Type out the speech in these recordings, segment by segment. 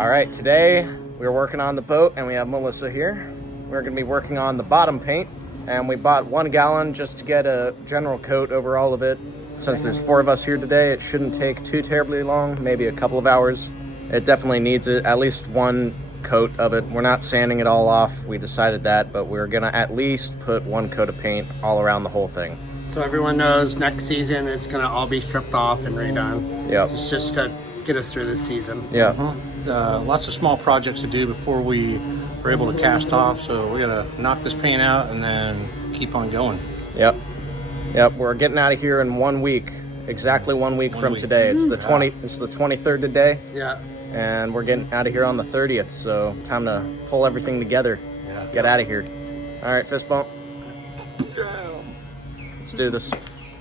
All right, today we're working on the boat and we have Melissa here. We're gonna be working on the bottom paint, and we bought 1 gallon just to get a general coat over all of it. Since there's 4 of us here today, it shouldn't take too terribly long, maybe a couple of hours. It definitely needs at least 1 coat of it. We're not sanding it all off, we decided that, but we're gonna at least put 1 coat of paint all around the whole thing. So everyone knows next season it's gonna all be stripped off and redone. Yep. It's just to get us through this season. Yeah. Lots of small projects to do before we were able to cast off, so we gotta knock this paint out and then keep on going. Yep. We're getting out of here in 1 week. Exactly 1 week from today. It's the 23rd today. Yeah. And we're getting out of here on the 30th, so time to pull everything together. Yeah. Get out of here. All right, fist bump. Let's do this.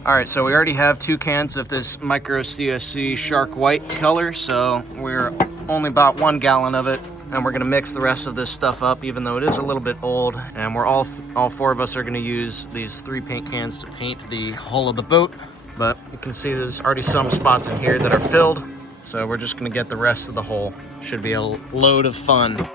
All right, so we already have 2 cans of this micro CSC Shark White color, so we're only bought 1 gallon of it, and we're gonna mix the rest of this stuff up, even though it is a little bit old, and we're all 4 of us are gonna use these 3 paint cans to paint the hull of the boat. But you can see there's already some spots in here that are filled, so we're just gonna get the rest of the hull. Should be a load of fun.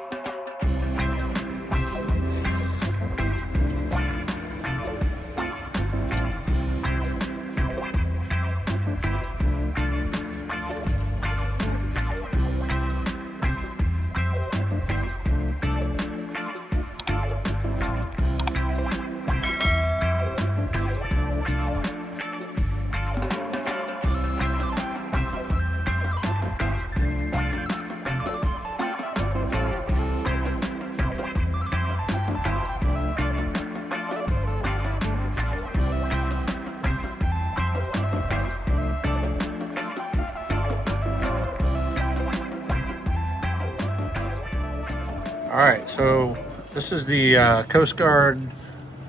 All right, so this is the Coast Guard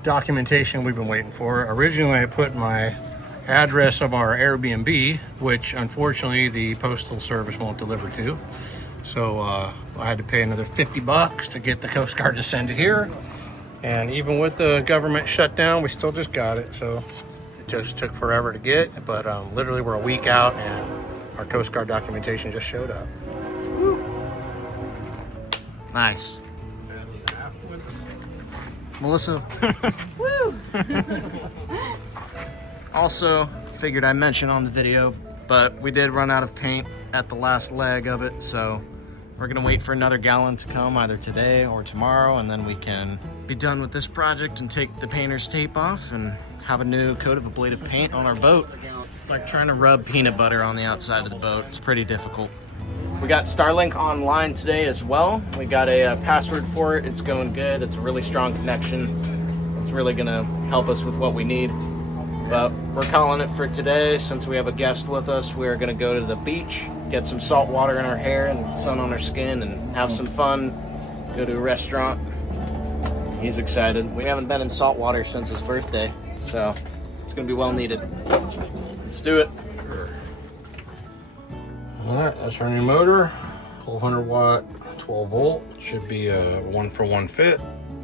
documentation we've been waiting for. Originally, I put my address of our Airbnb, which unfortunately the Postal Service won't deliver to. So I had to pay another 50 bucks to get the Coast Guard to send it here. And even with the government shutdown, we still just got it. So it just took forever to get, but literally we're a week out and our Coast Guard documentation just showed up. Nice. Melissa. Woo! Also, figured I'd mention on the video, but we did run out of paint at the last leg of it, so we're gonna wait for another gallon to come either today or tomorrow, and then we can be done with this project and take the painter's tape off and have a new coat of ablative paint on our boat. It's like trying to rub peanut butter on the outside of the boat. It's pretty difficult. We got Starlink online today as well. We got a password for it. It's going good. It's a really strong connection. It's really gonna help us with what we need. But we're calling it for today. Since we have a guest with us, we're gonna go to the beach, get some salt water in our hair and sun on our skin and have some fun, go to a restaurant. He's excited. We haven't been in salt water since his birthday, so it's gonna be well needed. Let's do it. All right, that's our new motor, 1200 watt, 12 volt. Should be a 1-for-1 fit.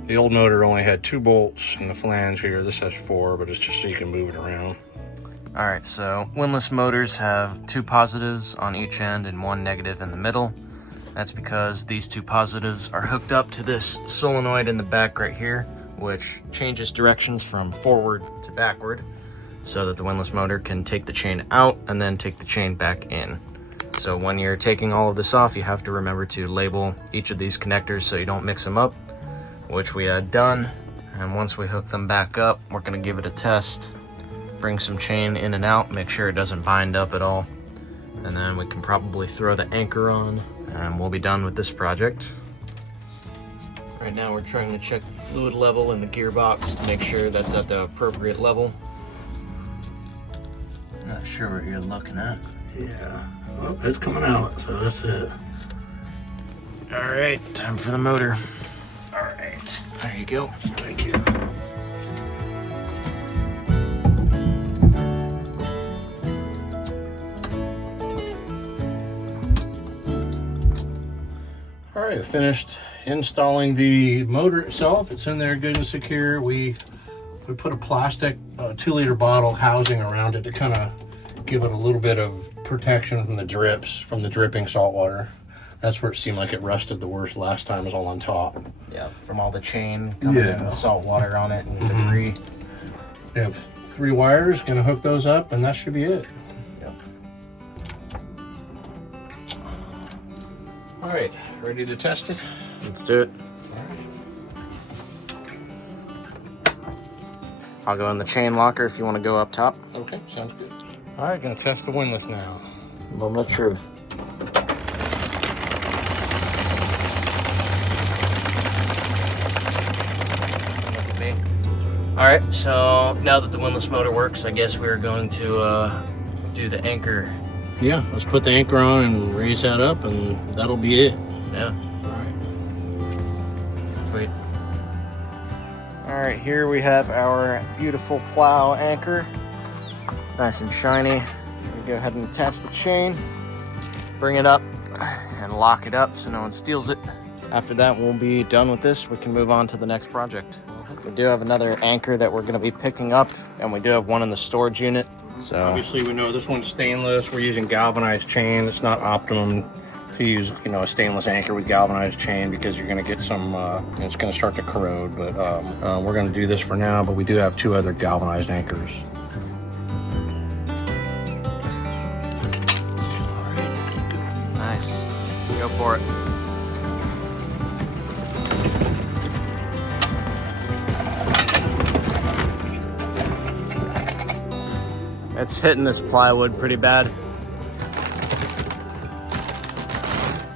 The old motor only had 2 bolts in the flange here. This has 4, but it's just so you can move it around. All right, so windlass motors have 2 positives on each end and 1 negative in the middle. That's because these 2 positives are hooked up to this solenoid in the back right here, which changes directions from forward to backward so that the windlass motor can take the chain out and then take the chain back in. So when you're taking all of this off, you have to remember to label each of these connectors so you don't mix them up, which we had done. And once we hook them back up, we're gonna give it a test, bring some chain in and out, make sure it doesn't bind up at all. And then we can probably throw the anchor on and we'll be done with this project. Right now we're trying to check the fluid level in the gearbox to make sure that's at the appropriate level. Not sure what you're looking at. Yeah, well, it's coming out, so that's it. All right, time for the motor. All right, there you go. Thank you. All right, finished installing the motor itself. It's in there good and secure. We put a plastic 2-liter bottle housing around it to kind of give it a little bit of protection from the drips, from the dripping salt water. That's where it seemed like it rusted the worst last time, was all on top. Yeah, from all the chain coming in with salt water on it and debris. You have 3 wires, gonna hook those up, and that should be it. Yep. All right, ready to test it? Let's do it. I'll go in the chain locker if you want to go up top. Okay, sounds good. All right, gonna test the windlass now. Moment of truth. Look at me. All right, so now that the windlass motor works, I guess we're going to do the anchor. Yeah, let's put the anchor on and raise that up, and that'll be it. Yeah. All right. Sweet. All right, here we have our beautiful plow anchor. Nice and shiny. We go ahead and attach the chain, bring it up, and lock it up so no one steals it. After that, we'll be done with this. We can move on to the next project. We do have another anchor that we're going to be picking up, and we do have one in the storage unit. So Obviously, we know this one's stainless. We're using galvanized chain. It's not optimum to use, you know, a stainless anchor with galvanized chain because you're going to get some, it's going to start to corrode. But we're going to do this for now. But we do have 2 other galvanized anchors. nice. Go for it. It's hitting this plywood pretty bad.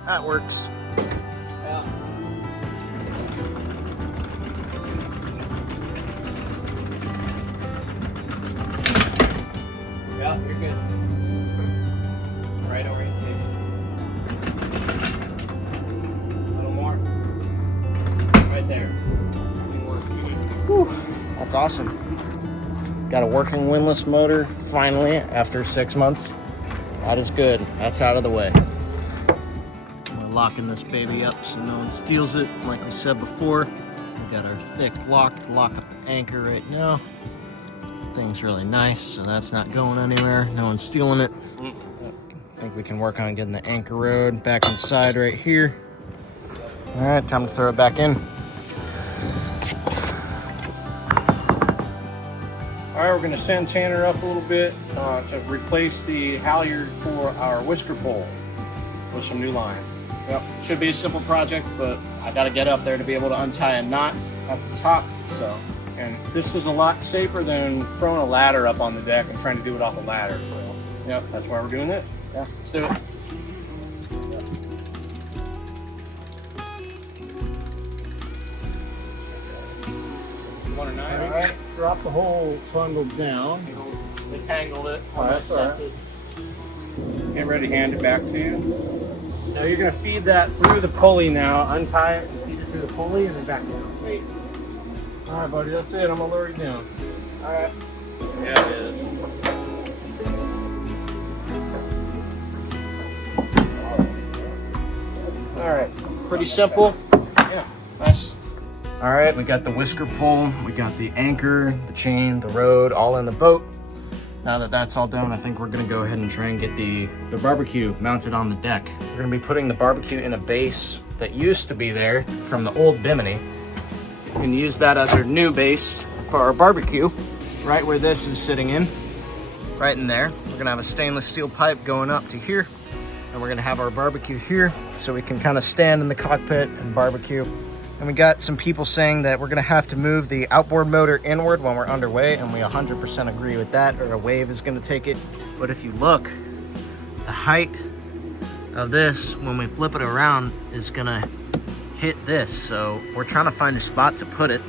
That works. Yeah. Yeah, you're good. Right orientation. A little more. Right there. Whew, that's awesome. Got a working windlass motor finally after 6 months. That is good. That's out of the way. We're locking this baby up so no one steals it. Like we said before, we got our thick lock to lock up the anchor right now. Thing's really nice, so that's not going anywhere. No one's stealing it. I think we can work on getting the anchor rod back inside right here. All right, time to throw it back in. All right, we're going to send Tanner up a little bit to replace the halyard for our whisker pole with some new line. Yep, should be a simple project, but I got to get up there to be able to untie a knot at the top, so. And this is a lot safer than throwing a ladder up on the deck and trying to do it off a ladder. So, Yep, that's why we're doing this. yeah, let's do it. All right, drop the whole bundle down. We tangled it. All right, get ready to hand it back to you. Now you're going to feed that through the pulley now. Untie it and feed it through the pulley and then back down. Wait. All right, buddy, that's it. I'm going to lower you down. All right. Yeah, it is. All right, pretty simple. Yeah, nice. All right, we got the whisker pole, we got the anchor, the chain, the rod, all in the boat. Now that that's all done, I think we're gonna go ahead and try and get the barbecue mounted on the deck. We're gonna be putting the barbecue in a base that used to be there from the old Bimini. We can use that as our new base for our barbecue, right where this is sitting in. Right in there. We're gonna have a stainless steel pipe going up to here, and we're gonna have our barbecue here so we can kind of stand in the cockpit and barbecue. And we got some people saying that we're gonna have to move the outboard motor inward when we're underway, and we 100% agree with that, or a wave is gonna take it. But if you look, the height of this, when we flip it around, is gonna hit this. So we're trying to find a spot to put it.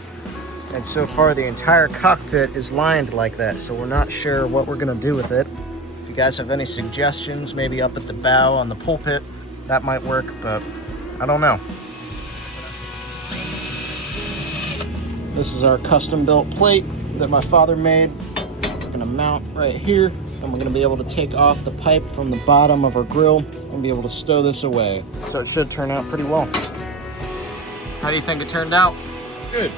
And so far the entire cockpit is lined like that, so we're not sure what we're gonna do with it. If you guys have any suggestions, maybe up at the bow on the pulpit, that might work, but I don't know. This is our custom built plate that my father made. It's gonna mount right here, and we're gonna be able to take off the pipe from the bottom of our grill and be able to stow this away. So it should turn out pretty well. How do you think it turned out? Good.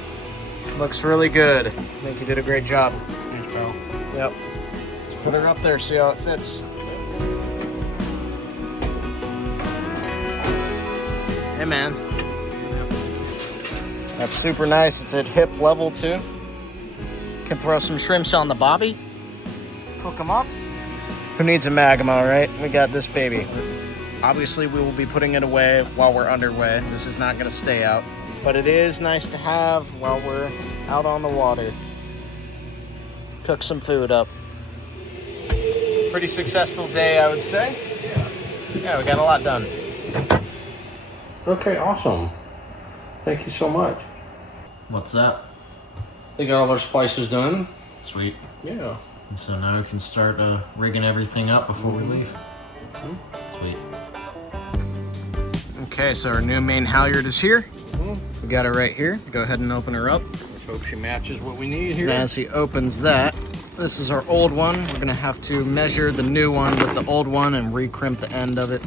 Looks really good. I think you did a great job. Thanks, pal. Yep. Let's put her up there, see how it fits. Hey, man. That's super nice. It's at hip level, too. Can throw some shrimps on the bobby. Cook them up. Who needs a Magma, right? We got this baby. Obviously, we will be putting it away while we're underway. This is not going to stay out. But it is nice to have while we're out on the water. Cook some food up. Pretty successful day, I would say. Yeah, we got a lot done. Okay, awesome. Thank you so much. What's that? They got all their splices done. Sweet. Yeah. And so now we can start rigging everything up before we leave. Sweet. Okay, so our new main halyard is here. We got it right here. Go ahead and open her up. Let's hope she matches what we need here. And as he opens that, this is our old one. We're gonna have to measure the new one with the old one and re-crimp the end of it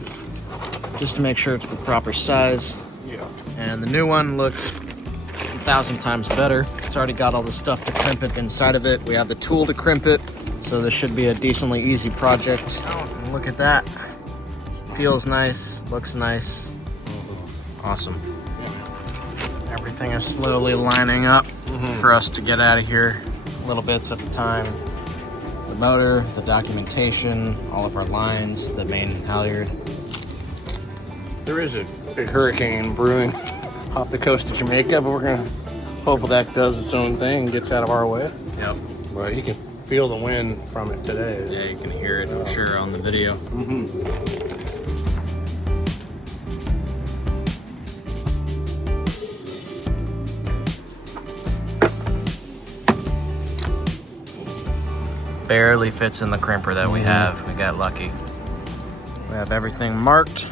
just to make sure it's the proper size. Yeah. And the new one looks 1,000 times better. It's already got all the stuff to crimp it inside of it. We have the tool to crimp it, so this should be a decently easy project. Oh, and look at that. Feels nice, looks nice. Awesome. Everything is slowly lining up for us to get out of here, little bits at a time. The motor, the documentation, all of our lines, the main halyard. There is a big hurricane brewing off the coast of Jamaica, but we're gonna hope that does its own thing and gets out of our way. Yep. But you can feel the wind from it today. Yeah, you can hear it, I'm sure, on the video. Barely fits in the crimper that we have. We got lucky. We have everything marked.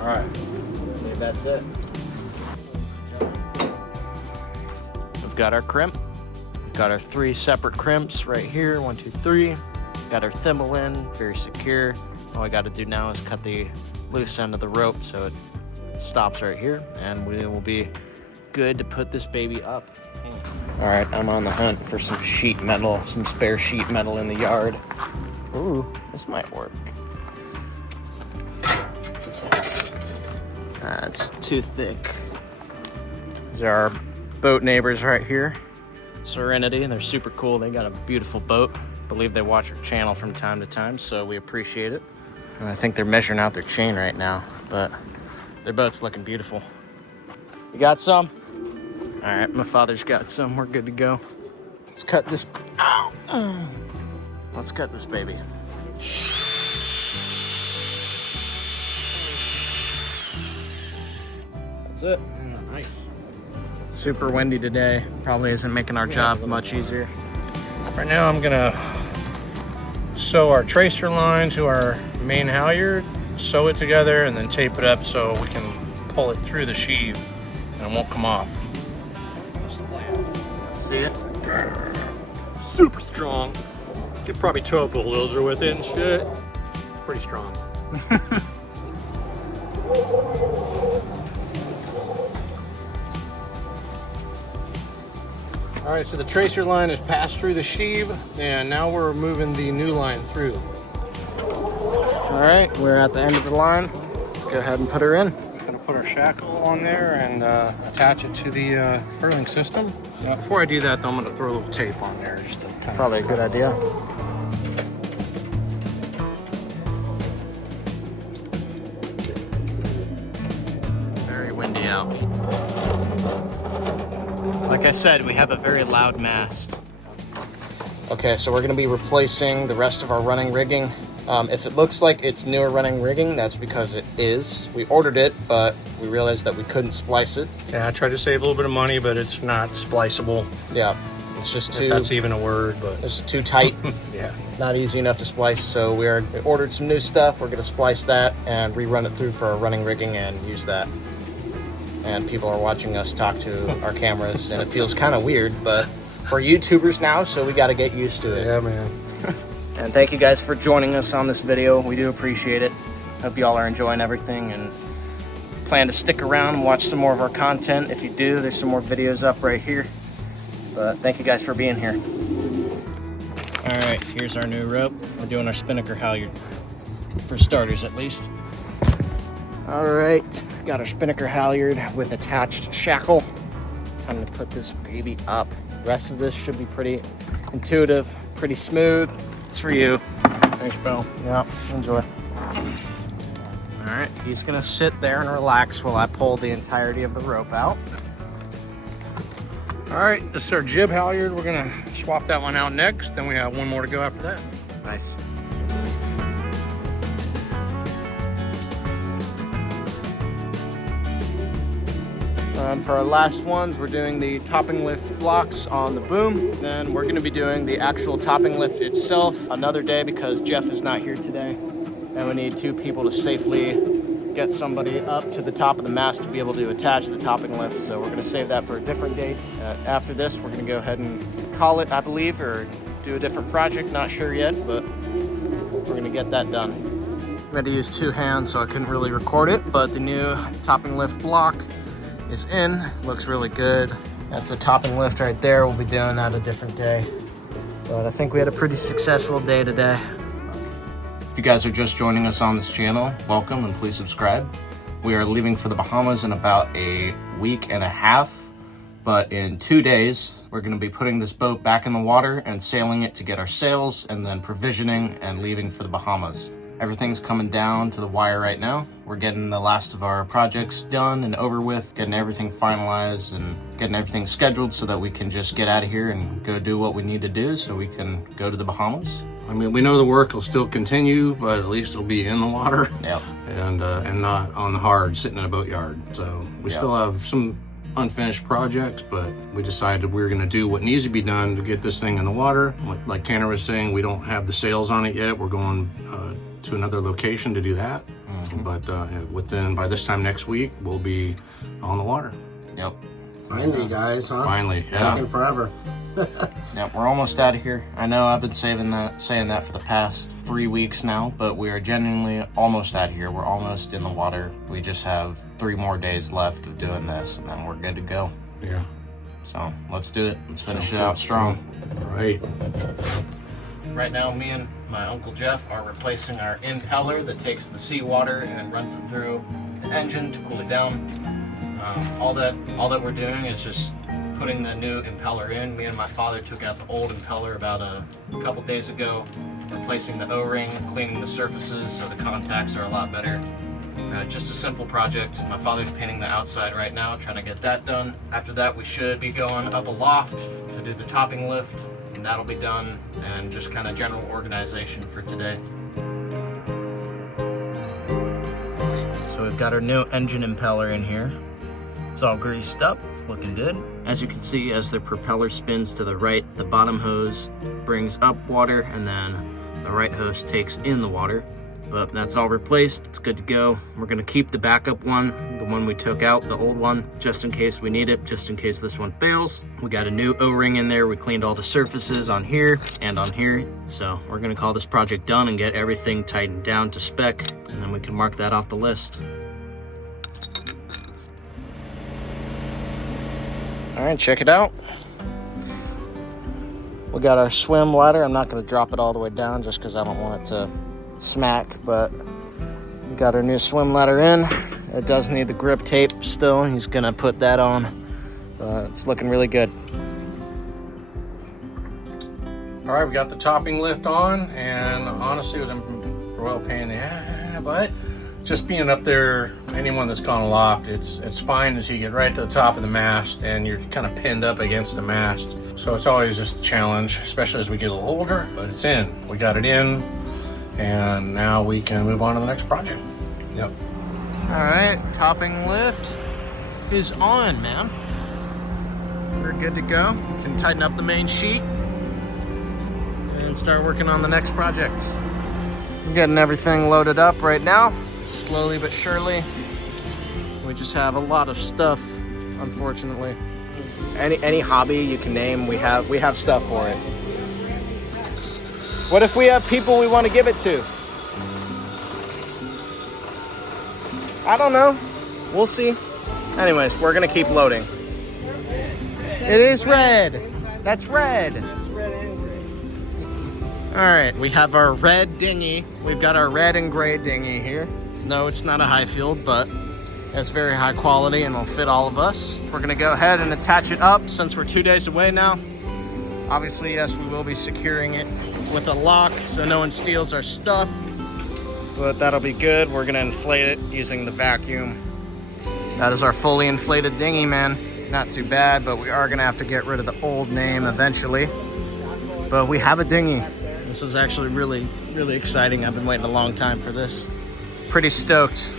All right. I believe that's it. We've got our crimp. We've got our 3 separate crimps right here. 1, 2, 3. Got our thimble in, very secure. All we got to do now is cut the loose end of the rope so it stops right here, and we will be good to put this baby up. All right, I'm on the hunt for some sheet metal, some spare sheet metal in the yard. Ooh, this might work. That's too thick. These are our boat neighbors right here, Serenity. They're super cool. They got a beautiful boat. I believe they watch our channel from time to time, so we appreciate it. And I think they're measuring out their chain right now, but their boat's looking beautiful. You got some? All right, my father's got some. We're good to go. Let's cut this. Ow. Let's cut this baby. That's it. Nice. Super windy today. Probably isn't making our job much easier. Right now I'm gonna sew our tracer line to our main halyard, sew it together, and then tape it up so we can pull it through the sheave and it won't come off. See it? Super strong. Could probably tow up a bulldozer with it and shit. Pretty strong. All right, so the tracer line is passed through the sheave, and now we're moving the new line through. All right, we're at the end of the line. Let's go ahead and put her in. We're gonna put our shackle on there and attach it to the furling system. Before I do that, though, I'm gonna throw a little tape on there just to kind Probably a good idea. Very windy out. Like I said, we have a very loud mast. Okay, so we're gonna be replacing the rest of our running rigging. If it looks like it's newer running rigging, that's because it is. We ordered it, but we realized that we couldn't splice it. Yeah, I tried to save a little bit of money, but it's not spliceable. Yeah, it's just too. If that's even a word, but It's too tight. yeah. Not easy enough to splice. So we ordered some new stuff. We're gonna splice that and rerun it through for our running rigging and use that. And people are watching us talk to our cameras, and it feels kind of weird, but we're YouTubers now, so we got to get used to it. Yeah, man. And thank you guys for joining us on this video. We do appreciate it. Hope you all are enjoying everything and plan to stick around and watch some more of our content. If you do, there's some more videos up right here. But thank you guys for being here. All right, here's our new rope. We're doing our spinnaker halyard, for starters at least. All right, got our spinnaker halyard with attached shackle. Time to put this baby up. The rest of this should be pretty intuitive, pretty smooth. It's for you. Thanks, Bill. Yeah, enjoy. All right, he's gonna sit there and relax while I pull the entirety of the rope out. All right, this is our jib halyard. We're gonna swap that one out next. Then we have one more to go after that. Nice. And for our last ones, we're doing the topping lift blocks on the boom. Then we're gonna be doing the actual topping lift itself another day because Jeff is not here today. And we need 2 people to safely get somebody up to the top of the mast to be able to attach the topping lift. So we're gonna save that for a different date. After this, we're gonna go ahead and call it, I believe, or do a different project, not sure yet, but we're gonna get that done. I had to use 2 hands, so I couldn't really record it, but the new topping lift block is in, looks really good. That's the topping lift right there. We'll be doing that a different day. But I think we had a pretty successful day today. If you guys are just joining us on this channel, welcome and please subscribe. We are leaving for the Bahamas in about a week and a half, but in 2 days, we're gonna be putting this boat back in the water and sailing it to get our sails and then provisioning and leaving for the Bahamas. Everything's coming down to the wire right now. We're getting the last of our projects done and over with, getting everything finalized and getting everything scheduled so that we can just get out of here and go do what we need to do so we can go to the Bahamas. I mean, we know the work will still continue, but at least it'll be in the water. Yep. And not on the hard, sitting in a boatyard. So we still have some unfinished projects, but we decided we were going to do what needs to be done to get this thing in the water. Like Tanner was saying, we don't have the sails on it yet. We're going to another location to do that. But by this time next week, we'll be on the water. Yep. Finally, guys, huh? Finally, yeah. Taking forever. Yep, we're almost out of here. I know I've been saying that for the past 3 weeks now, but we are genuinely almost out of here. We're almost in the water. We just have 3 more days left of doing this, and then we're good to go. Yeah. So let's do it. Let's finish it out strong. Right. Right now, me and my Uncle Jeff are replacing our impeller that takes the seawater and runs it through the engine to cool it down. All that we're doing is just putting the new impeller in. Me and my father took out the old impeller about a couple days ago, replacing the O-ring, cleaning the surfaces so the contacts are a lot better. Just a simple project. My father's painting the outside right now, trying to get that done. After that, we should be going up a loft to do the topping lift, and that'll be done, and just kind of general organization for today. So we've got our new engine impeller in here. It's all greased up, it's looking good. As you can see, as the propeller spins to the right, the bottom hose brings up water, and then the right hose takes in the water. But that's all replaced, it's good to go. We're gonna keep the backup one, the one we took out, the old one, just in case we need it, just in case this one fails. We got a new O-ring in there. We cleaned all the surfaces on here and on here. So we're gonna call this project done and get everything tightened down to spec, and then we can mark that off the list. All right, check it out. We got our swim ladder. I'm not gonna drop it all the way down just because I don't want it to smack, but we got our new swim ladder in. It does need the grip tape still. He's gonna put that on. It's looking really good. All right, we got the topping lift on, and honestly, it was a royal pain in the ass, but just being up there, anyone that's gone aloft, it's fine as you get right to the top of the mast and you're kind of pinned up against the mast. So it's always just a challenge, especially as we get a little older, but it's in. We got it in, and now we can move on to the next project. Yep. All right, topping lift is on, man. We're good to go. We can tighten up the main sheet and start working on the next project. I'm getting everything loaded up right now, slowly but surely. We just have a lot of stuff, unfortunately. Any hobby you can name, we have stuff for it. What if we have people we want to give it to? I don't know. We'll see. Anyways, we're gonna keep loading. It is red. That's red. All right, we have our red dinghy. We've got our red and gray dinghy here. No, it's not a high field, but it's very high quality and will fit all of us. We're gonna go ahead and attach it up since we're 2 days away now. Obviously, yes, we will be securing it with a lock so no one steals our stuff, but that'll be good. We're gonna inflate it using the vacuum. That is our fully inflated dinghy, man. Not too bad, but we are gonna have to get rid of the old name eventually. But we have a dinghy. This is actually really, really exciting. I've been waiting a long time for this. Pretty stoked.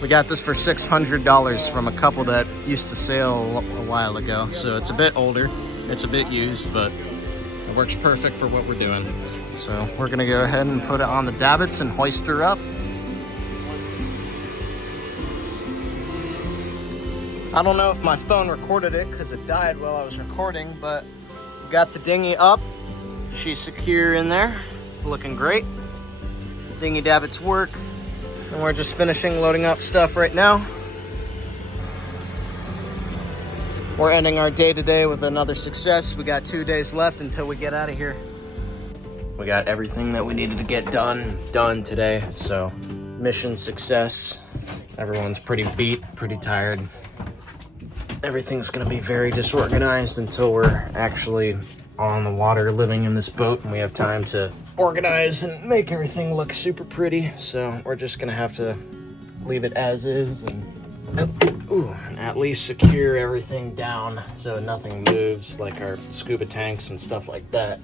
We got this for $600 from a couple that used to sail a while ago. So it's a bit older, it's a bit used, but it works perfect for what we're doing. So we're gonna go ahead and put it on the davits and hoist her up. I don't know if my phone recorded it because it died while I was recording, but we got the dinghy up. She's secure in there, looking great. Dinghy davits work, and we're just finishing loading up stuff right now. We're ending our day today with another success. We got 2 days left until we get out of here. We got everything that we needed to get done today, so mission success. Everyone's pretty beat, pretty tired. Everything's gonna be very disorganized until we're actually on the water living in this boat and we have time to organize and make everything look super pretty. So we're just gonna have to leave it as is and at least secure everything down so nothing moves, like our scuba tanks and stuff like that.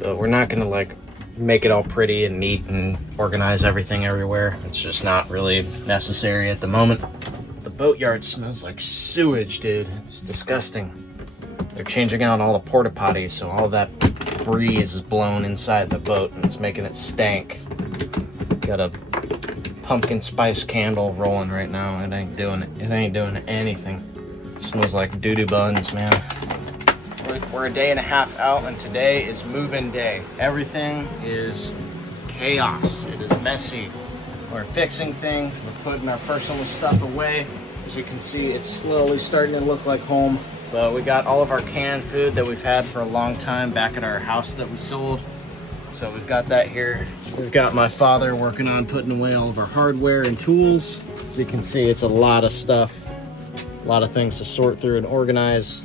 But we're not gonna like make it all pretty and neat and organize everything everywhere. It's just not really necessary at the moment. The boatyard smells like sewage, dude. It's disgusting. They're changing out all the porta potties, so all that breeze is blown inside the boat and it's making it stank. Got a pumpkin spice candle rolling right now. It ain't doing it. It ain't doing anything. It smells like doo-doo buns, man. We're a day and a half out, and today is move-in day. Everything is chaos. It is messy. We're fixing things. We're putting our personal stuff away. As you can see, it's slowly starting to look like home. But we got all of our canned food that we've had for a long time back at our house that we sold. So we've got that here. We've got my father working on putting away all of our hardware and tools. As you can see, it's a lot of stuff. A lot of things to sort through and organize.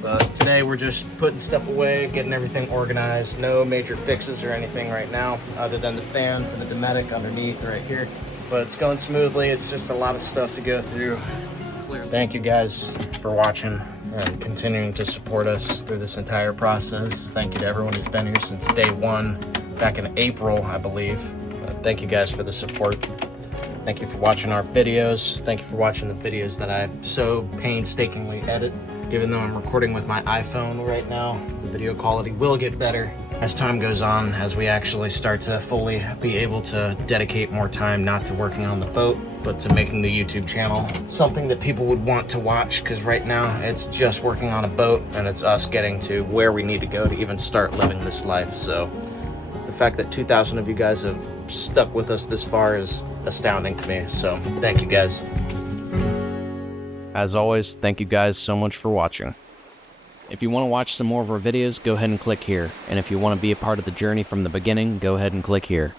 But today we're just putting stuff away, getting everything organized. No major fixes or anything right now, other than the fan for the Dometic underneath right here. But it's going smoothly. It's just a lot of stuff to go through. Thank you guys for watching and continuing to support us through this entire process. Thank you to everyone who's been here since day one, back in April, I believe. Thank you guys for the support. Thank you for watching our videos. Thank you for watching the videos that I so painstakingly edit. Even though I'm recording with my iPhone right now, the video quality will get better as time goes on, as we actually start to fully be able to dedicate more time not to working on the boat, but to making the YouTube channel something that people would want to watch, because right now it's just working on a boat and it's us getting to where we need to go to even start living this life. So the fact that 2,000 of you guys have stuck with us this far is astounding to me. So thank you guys. As always, thank you guys so much for watching. If you want to watch some more of our videos, go ahead and click here. And if you want to be a part of the journey from the beginning, go ahead and click here.